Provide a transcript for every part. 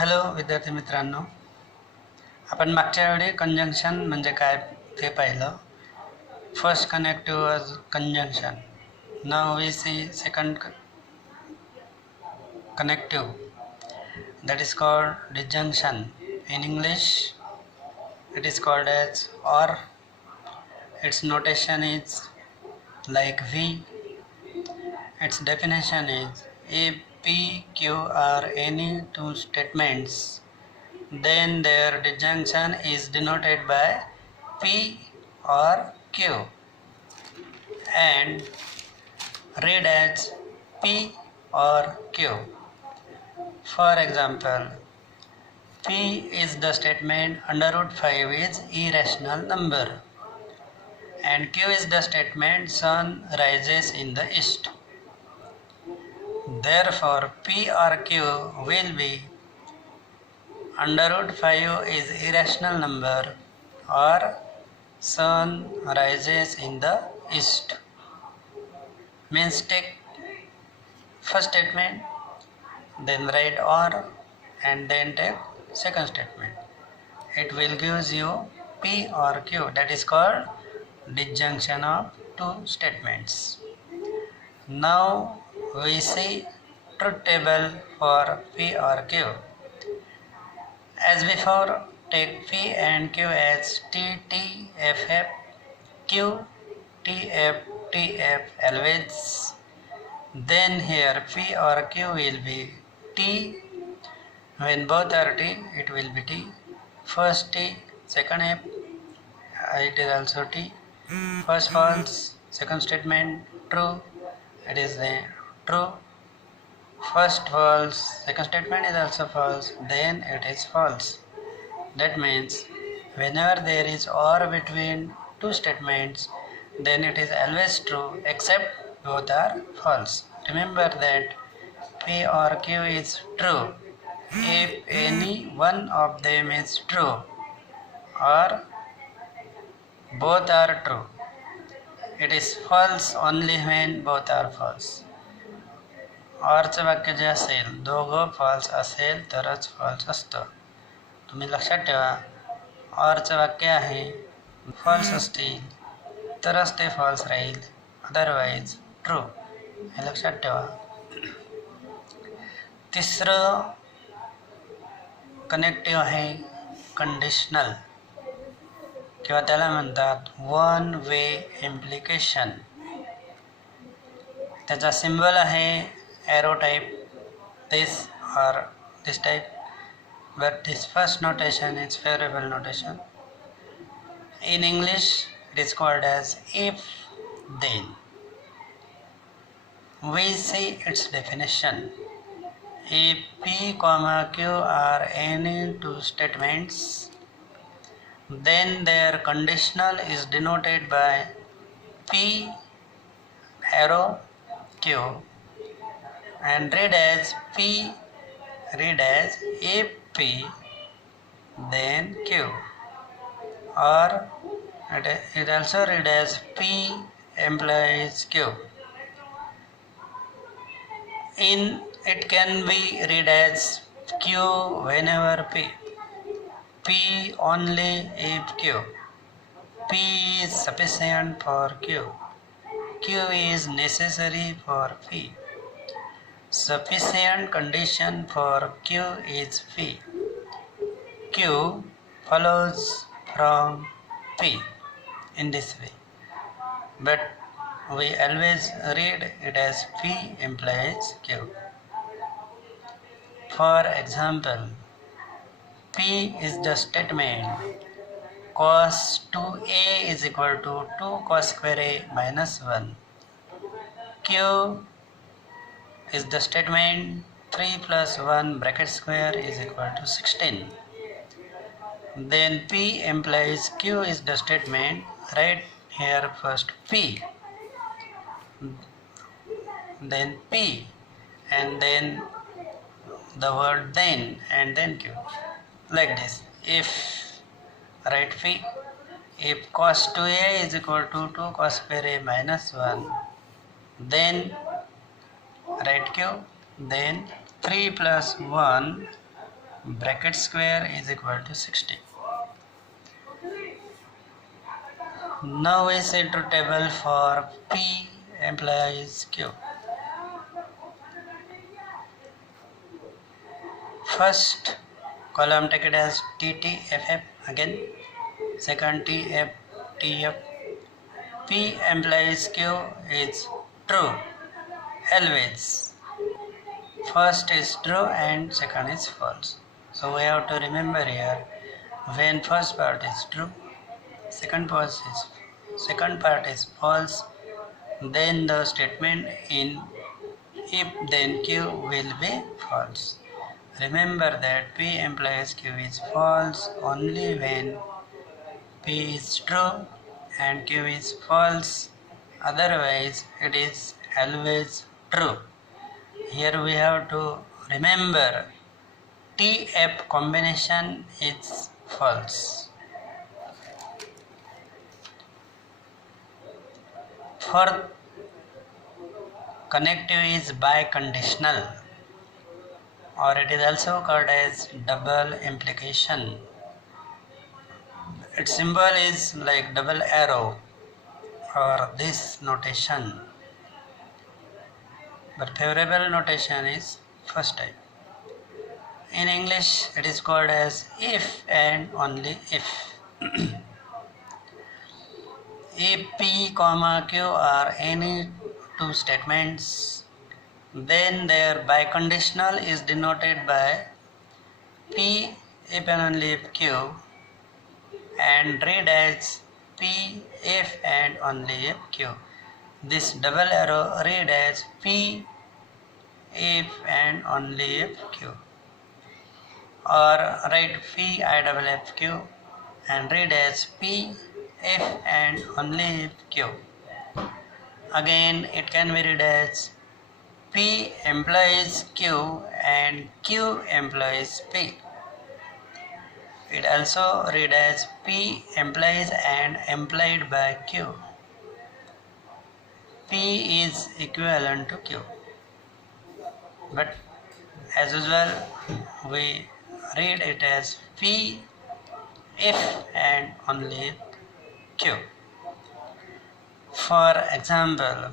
Hello विद्यार्थी मित्रांनो, आपण मागच्या वेळी कंजंक्शन म्हणजे काय ते पाहिलं. First connective was conjunction. Now we see second connective, that is called disjunction. In English it is called as or. Its notation is like V. Its definition is if P, Q are any two statements, then their disjunction is denoted by P or Q and read as P or Q. For example, P is the statement under root 5 is irrational number, and Q is the statement sun rises in the east. Therefore, P or Q will be under root 5 is irrational number or sun rises in the east. Means take first statement, then write or, and then take second statement. It will give you P or Q. That is called disjunction of two statements. Now we see truth table for P or Q. As before, take P and Q as T, T, F, F, Q, T, F, T, F always. Then here P or Q will be T. When both are T, it will be T. First T, second F, it is also T. First false, second statement true, it is true. First false, second statement is also false, then it is false. That means whenever there is or between two statements, then it is always true except both are false. Remember that P or Q is true if any one of them is true or both are true. It is false only when both are false. ऑरचं वाक्य जे असेल दोघं false असेल तरच false असतं. तुम्ही लक्षात ठेवा, ऑरचं वाक्य आहे फॉल्स असतील तरच ते फॉल्स राहील, अदरवाईज ट्रू. हे लक्षात ठेवा. तिसरं कनेक्टिव्ह आहे कंडिशनल, किंवा त्याला म्हणतात वन वे इम्प्लिकेशन. त्याचा सिम्बॉल आहे arrow type, this or this type, but this first notation is favorable notation. In English it is called as if then. We see its definition. If P, Q are any two statements, then their conditional is denoted by P arrow Q and read as P, read as if P then Q, or it also read as P implies Q. It can be read as Q whenever P, P only if Q. P is sufficient for Q, Q is necessary for P. Sufficient condition for Q is P. Q follows from P in this way, but we always read it as P implies Q. For example, P is the statement cos 2a is equal to 2 cos square a minus 1. Q is the statement 3 plus 1 bracket square is equal to 16. Then P implies Q is the statement. Write here first P, then P, and then the word then, and then Q. Like this. If write P, if cos 2a is equal to 2 cos square a minus 1, then write Q, then 3 plus 1 bracket square is equal to 60. Now we see to table for P implies Q. First column take it as TTFF again, second TF. P implies Q is true always. First is true and second is false. So we have to remember here, when first part is true, second part is false, then the statement in if then Q will be false. Remember that P implies Q is false only when P is true and Q is false, otherwise it is always true. Here we have to remember TF combination is false. Fourth connective is biconditional, or it is also called as double implication. Its symbol is like double arrow or this notation, but favorable notation is first type. In English it is called as if and only if. If P, Q are any two statements, then their biconditional is denoted by P if and only if Q, and read as P if and only if Q. This double arrow read as P if and only if Q, or write P I double F Q and read as P if and only if Q. Again it can be read as P implies Q and Q implies P. It also read as P implies and implied by Q. P is equivalent to Q. But as usual we read it as P if and only if Q. For example,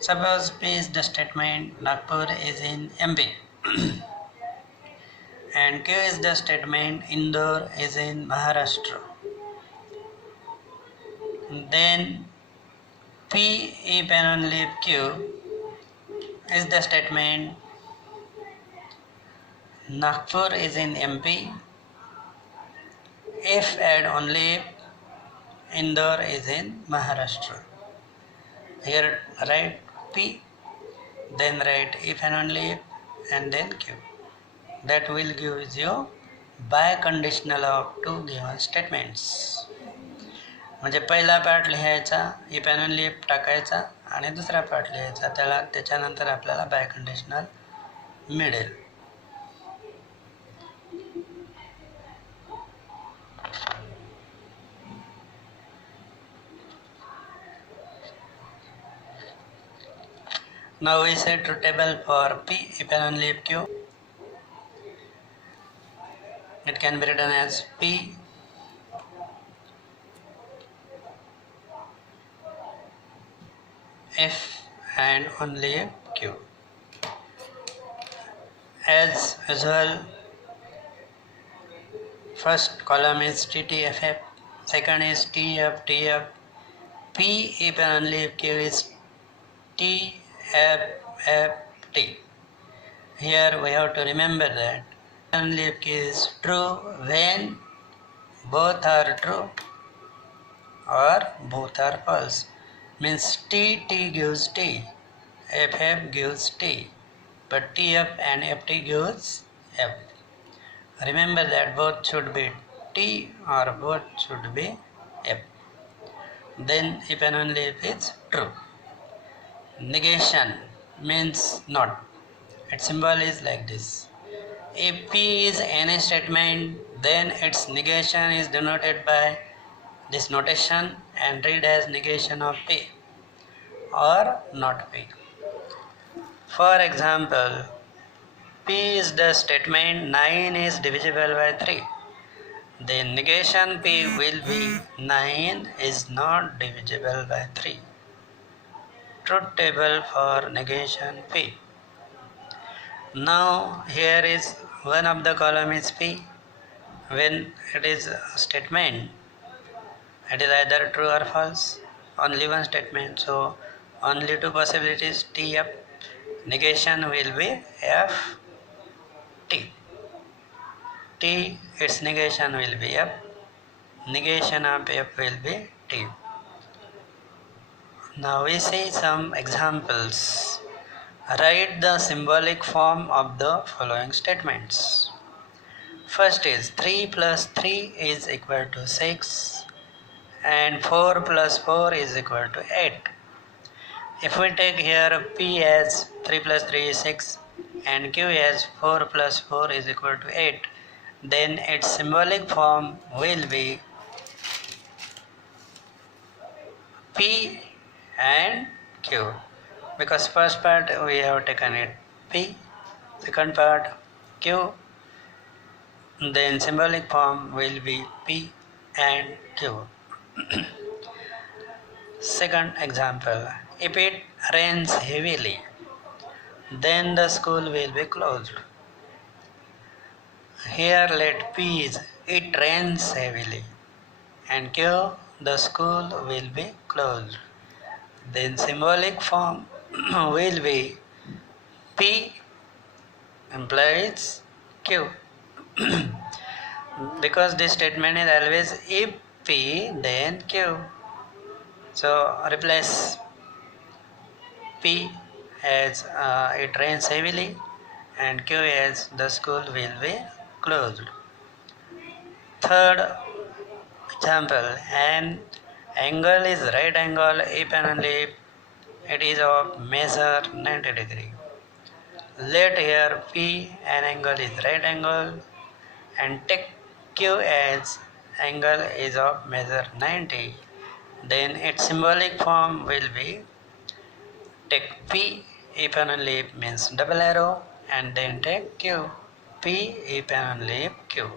suppose P is the statement Nagpur is in MP and Q is the statement Indore is in Maharashtra. Then P if and only if Q is the statement Nagpur is in MP if and only if Indore is in Maharashtra. Here write P, then write if and only if, and then Q. That will give you biconditional of two given statements. म्हणजे पहिला part लिहायचा, if and only if टाकायचा आणि दुसरा part लिहायचा, त्याच्यानंतर आपल्याला बायकंडिशनल मिळेल. Now we set to table for P if and only if Q. It can be written as P if and only if Q. As usual, first column is TTFF, second is TF. P if and only if Q is TFFT. Here we have to remember that only if Q is true when both are true or both are false. Means T gives T, FF gives T, but TF and FT gives F. Remember that both should be T or both should be F. Then if and only if it's true. Negation means not. Its symbol is like this. If P is any statement, then its negation is denoted by this notation and read as negation of P or not P. For example, P is the statement 9 is divisible by 3. Then negation P will be 9 is not divisible by 3. Truth table for negation P. Now here is one of the column is P. When it is a statement, it is either true or false. Only one statement, so only two possibilities T F. Negation will be F T. T, its negation will be F. Negation of F will be T. Now we see some examples. Write the symbolic form of the following statements. First is 3 plus 3 is equal to 6 and 4 plus 4 is equal to 8. If we take here P as 3 plus 3 is 6 and Q as 4 plus 4 is equal to 8, then its symbolic form will be P and Q, because first part we have taken it P, second part Q, then symbolic form will be P and Q. Second example, if it rains heavily, then the school will be closed. Here let P is it rains heavily and Q the school will be closed. Then symbolic form will be P implies Q. Because this statement is always if P then Q. So replace P as it rains heavily and Q as the school will be closed. Third example, an angle is right angle if and only if it is of measure 90 degree. Let here P an angle is right angle and take Q as angle is of measure 90. Then its symbolic form will be take P if and only if means double arrow and then take Q. P if and only if Q.